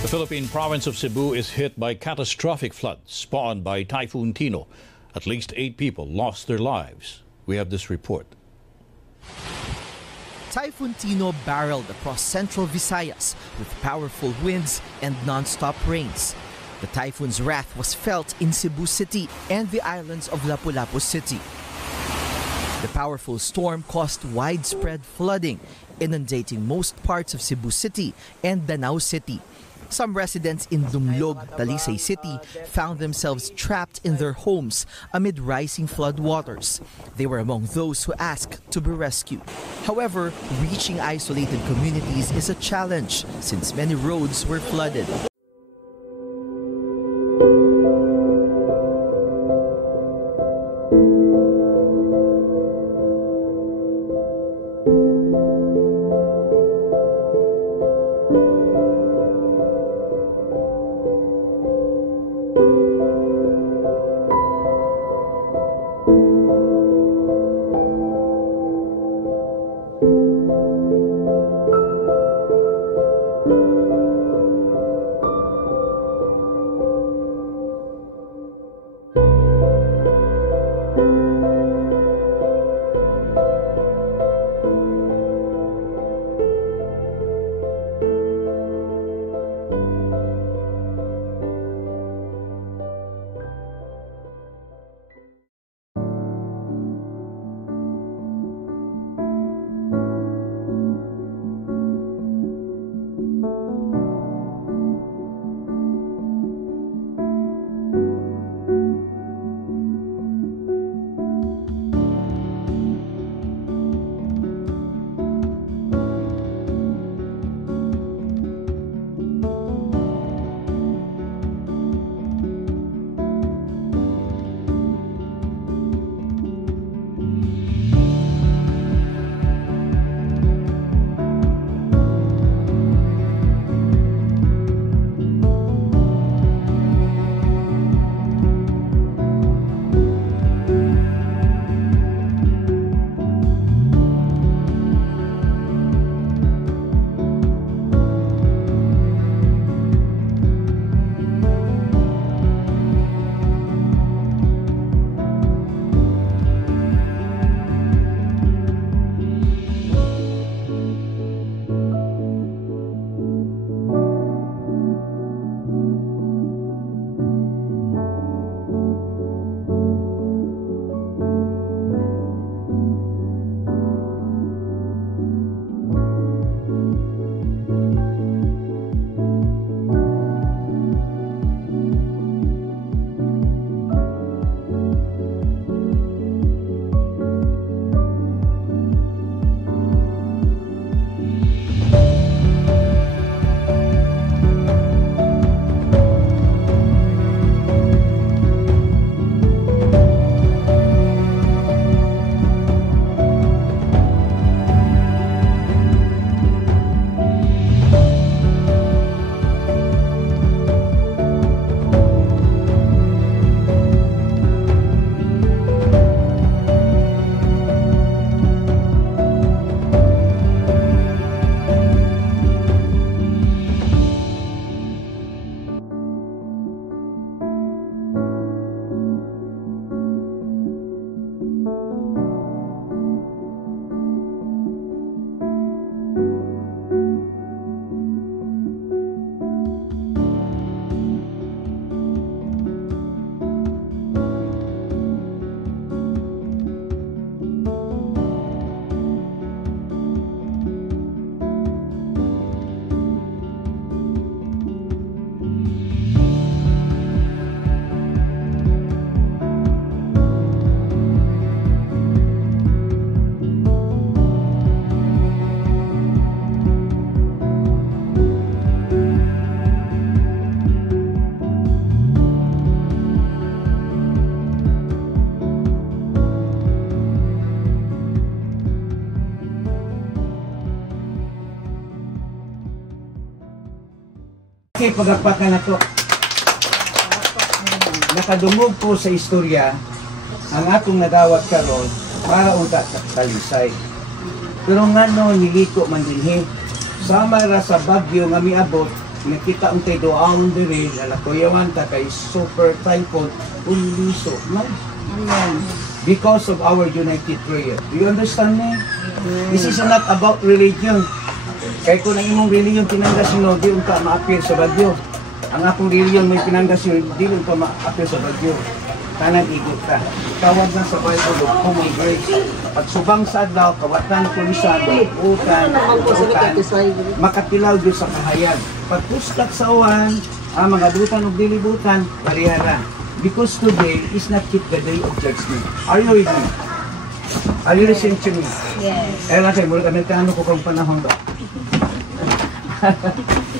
The Philippine province of Cebu is hit by catastrophic floods spawned by Typhoon Tino. At least 8 people lost their lives. We have this report. Typhoon Tino barreled across central Visayas with powerful winds and non-stop rains. The typhoon's wrath was felt in Cebu City and the islands of Lapu-Lapu City. The powerful storm caused widespread flooding, inundating most parts of Cebu City and Danao City. Some residents in Dumlog, Talisay City found themselves trapped in their homes amid rising flood waters. They were among those who asked to be rescued. However, reaching isolated communities is a challenge since many roads were flooded. Okay, pagakpakan na to. Nakadungog po sa istorya ang atong nadawat karon para unta Talisay. Pero nga no niliko man dinhi sama ra sa bagyo nga miabot nakita ang tayo doon diri, nalakuyawan ta kay super typhoon, uliso. No? Because of our united prayer. Do you understand me? This is not about religion. Kaya kung ang imong religion pinanggas yun, di ka ma-appear sa bagyo. Ang akong religion may pinanggas yun, di ka ma-appear sa bagyo. Tanang igot ka. Tawag na sa Bible of common grace. Pag subang sa adlaw, kawatan, kulisan, utan, makatilaw yun sa kahayag. Pag puskat sa uwan, mga butan o dilibutan, parihara. Because today is not yet the day of judgment. Are you with me? Are you listening to me? Yes. Eh lang kayo, mula Amerikano ko kung panahon ba?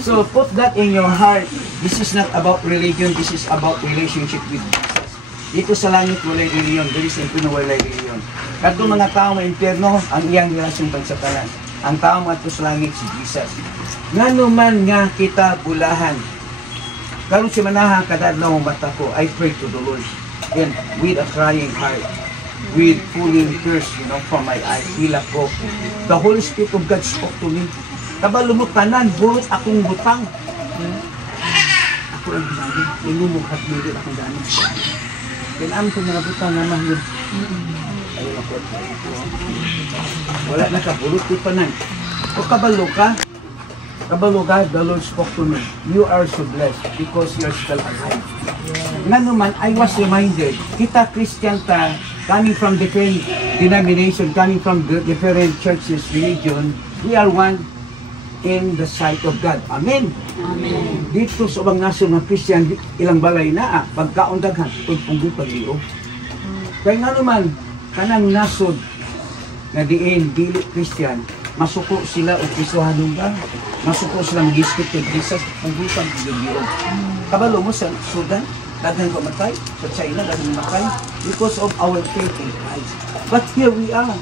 So put that in your heart. This is not about religion, this is about relationship with Jesus. Dito sa langit walay reliyon, dito sa impino walay reliyon. Kadto mga tao sa impyerno, ang iyang relasyon pag Satanan. Ang tao mga sa langit si Jesus. Ngano man nga kita bulahan. Karon si manaha kadadlaw ang mata ko, I pray to the Lord. And with a crying heart, with pulling tears, from my eyes, hilak ko. The Holy Spirit of God spoke to me. Kabalo mo tanan, burot akong butang. Ako ang ginabi, inumughat mo din akong ganin. Kailangan ko mga butang na mahal. Ayun ako. Wala na ka, burot ko pa nan. O kabalo ka, the Lord spoke to me. You are so blessed because you are still alive. Nga naman, I was reminded, kita Christian ta, coming from different denomination, coming from different churches, religion, we are one in the sight of God. Amen. Amen. Dito sa ubang nasyon ng Christian, ilang balay na, pagkaundaghan, pagpunggoy pagliog. Kaya nga naman, kanang nasod na diin, dili Christian, masuko sila o Kristohanong ba? Masuko sila mag-iskip kay Jesus, punggoy pagliog. Kabalo mo sa Sudan, daghan ko matay, sa China, daghan matay, because of our faith in Christ. But here we are.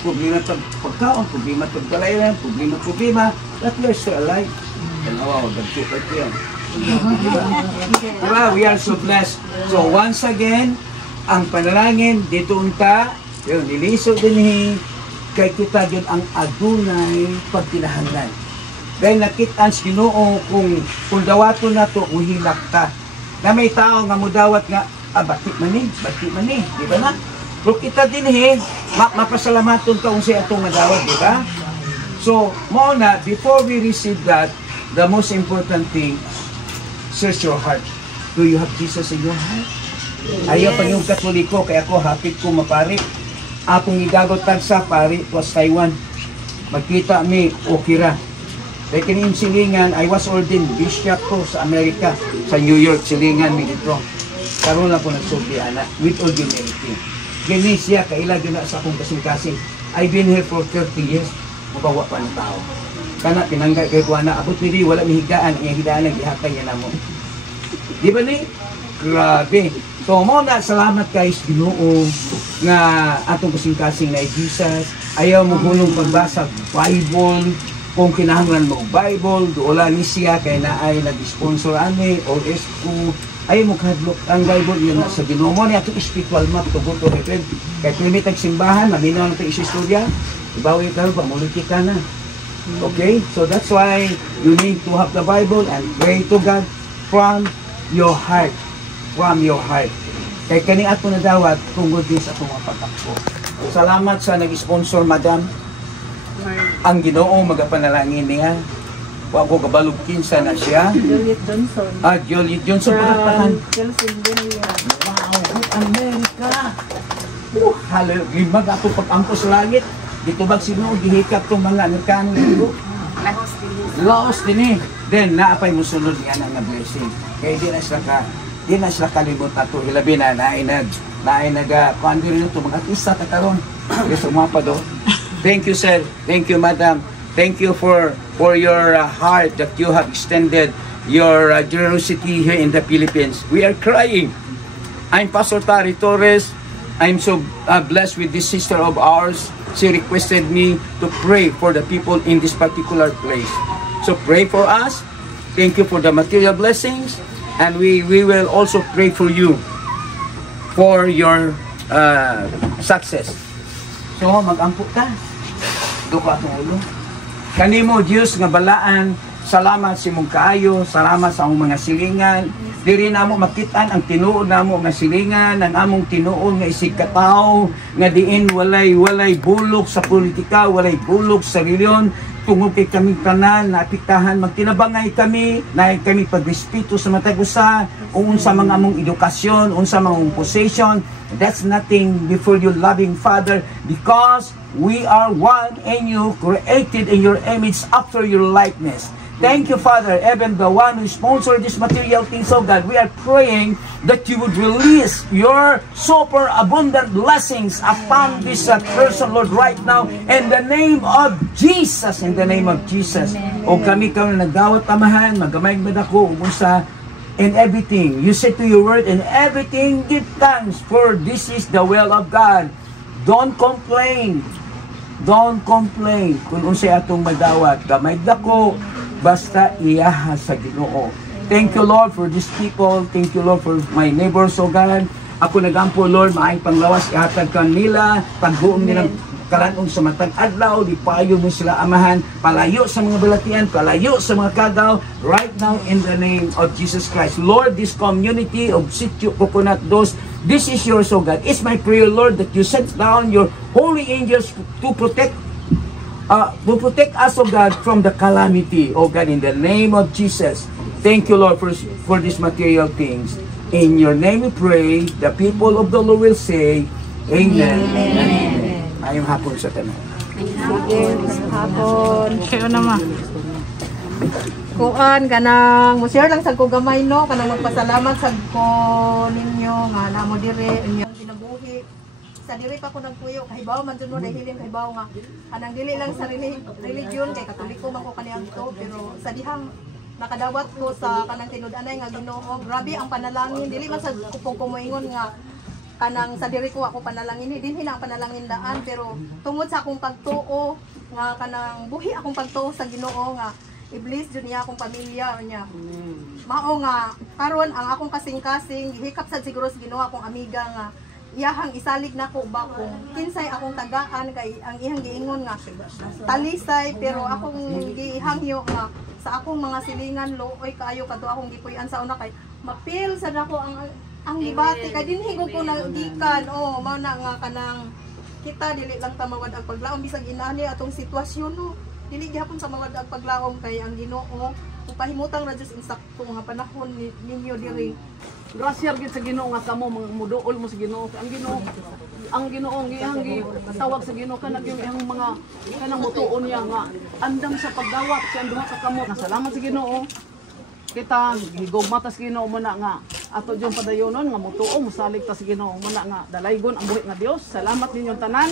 Problema sa pagkaon, problema sa pagkalayan, problema, but we are still alive. And wow, nag-super ko yan. Diba? We are so blessed. So once again, ang panalangin, dito unta, yung niliso din kay kita yun ang adunay pagtinahanlan. Dahil nakita ang Ginoo kung dawato na to, uhilak ka. Na may tao nga mudawat nga, bakit man eh, di ba na? Pero kita din mapasalamaton ka kung siya itong madawat, di ba? So, muna, before we receive that, the most important thing, search your heart. Do you have Jesus in your heart? Yes. Ayaw pa yung Katoliko, kaya ako hapit ko mapari. Akong idagot tagsa, pari, was Taiwan. Magkita mi, okira. Dahil kaniyong silingan, I was ordained bishop ko sa Amerika, sa New York, silingan mi dito. Karoon lang ko nagsulti, anak, with all humility. Ganyan siya, kailag yun na sa akong kasing-kasing. I've been here for 30 years, mabawa pa ng tao. Kana, pinanggay kay Kuana, abot nili, wala mihigaan, ang higaan ang gihatay niya na mo. Di ba ni? Grabe. So, muna, salamat guys, Ginoo, nga atong kasing-kasing na Jesus. Ayaw mo hulong pagbasa Bible, kung kinahanglan mo Bible, doon ni siya, kaya na ay nag-sponsor ani, o esku, ay mo kadlok ang Bible yun sa Ginoo mo niya itong spiritual map to go to heaven. Kaya primitage simbahan, maminaw na ito istorya, ibawi ka pa, muliti ka na. Okay? So that's why you need to have the Bible and pray to God from your heart. From your heart. Kaya kani ato na dawat, tungod din sa itong patakbo. Salamat sa nag-sponsor, Madam. Ang Ginoo magapanalangin niya. Wa ko kabalog kinsa na siya. Juliet Johnson. Juliet Johnson pagpatan. Wow, America. Hallelujah. Mag ako pag-angko sa langit. Dito bag sino gihikap tong mga Amerikano dito. Laos din eh. Then naapay mo sunod niya nga blessing. Kaya di na sila kalimot ato. Hilabi na nainag kuandi rin ito mga artista kakaroon. Yes, umapa do. Thank you, sir. Thank you, madam. Thank you for your heart that you have extended your generosity here in the Philippines. We are crying. I'm Pastor Tari Torres. I'm so blessed with this sister of ours. She requested me to pray for the people in this particular place. So pray for us. Thank you for the material blessings. And we will also pray for you for your success. So mag-ampuk ka. Duka itong ulo. Kanimo Diyos nga balaan Salamat sa imong kaayo, salamat sa among mga silingan. Diri namo makitaan ang tinuod namo nga silingan, ang among tinuod nga isig katao, nga diin walay bulok sa politika, walay bulok sa reliyon. Tungod kay kami tanan naapektahan, magtinabangay kami, naay kami pagrespeto sa matag usa, unsa mga among edukasyon, unsa mga among possession. That's nothing before your loving Father, because we are one in you, created in your image after your likeness. Thank you, Father, even the one who sponsored this material things, oh God. We are praying that you would release your super abundant blessings upon this person, Lord, right now, in the name of Jesus. In the name of Jesus. O kami nagdawat tamahan, magamay madako, umunsa, in everything. You said to your word, in everything give thanks, for this is the will of God. Don't complain. Don't complain. Kung unsay atong madawat, gamay dako, basta iyaha sa Ginoo. Thank you, Lord, for these people. Thank you, Lord, for my neighbors, O God. Ako nagampo, Lord, maayong panglawas, ihatag ka nila, pagbuong nilang kalanon sa matag adlaw, di payo mo sila amahan, palayo sa mga balatian, palayo sa mga kagaw, right now in the name of Jesus Christ. Lord, this community of Sitio Coconut Dos, this is yours, O God. It's my prayer, Lord, that you send down your holy angels to protect us, O God, from the calamity, O God, in the name of Jesus. Thank you, Lord, for these material things. In your name we pray, the people of the Lord will say, Amen. Amen. Ayong hapon sa tanan. Hapon. Kaya naman. Kuan kanang mo share lang sa ko gamay no, kanang magpasalamat sa ko ninyo nga namo dire inyong kinabuhi. Sa dili pa ko nagpuyo kahibaw man jud mo dahilin kahibaw nga anang dili lang sa religion kay katoliko man ko kaniadto, pero sa dihang nakadawat ko sa kanang tinud-anay nga Ginoo, grabe ang panalangin, dili man sa kupong kumoingon nga kanang sa diri ko ako panalangin, dinhi na ang panalangin daan, pero tungod sa akong pagtuo nga kanang buhi akong pagtuo sa Ginoo nga iblis jud niya akong pamilya niya. Mao nga karon ang akong kasing-kasing gihikap sad siguro sa Ginoo akong amiga nga iyahang isalig nako ba kung kinsay akong tagaan kay ang iyang giingon nga talisay, pero akong gihangyo nga sa akong mga silingan looy kaayo kadto akong gipuy-an sa una kay mapil sad ako ang gibati kay dinhi ko nagikan mao na nga kanang kita dili lang ta mawad ang paglaom bisag inani atong sitwasyon no, dili gyapon sa mawad ang paglaom kay ang Ginoo upahimutang ra jud insakto nga panahon ninyo diri. Grasya gyud sa Ginoo nga kamo muduol mo sa Ginoo. Ang Ginoo ang tawag sa Ginoo kanang yung mga kanang mutuon niya nga andam sa pagdawat sa duha ka kamo. Salamat sa Ginoo. Kita higugmata sa Ginoo mo na nga ato jud padayonon nga mutuo mosalig ta sa Ginoo mo na nga dalaygon ang buhi nga Dios. Salamat ninyong tanan.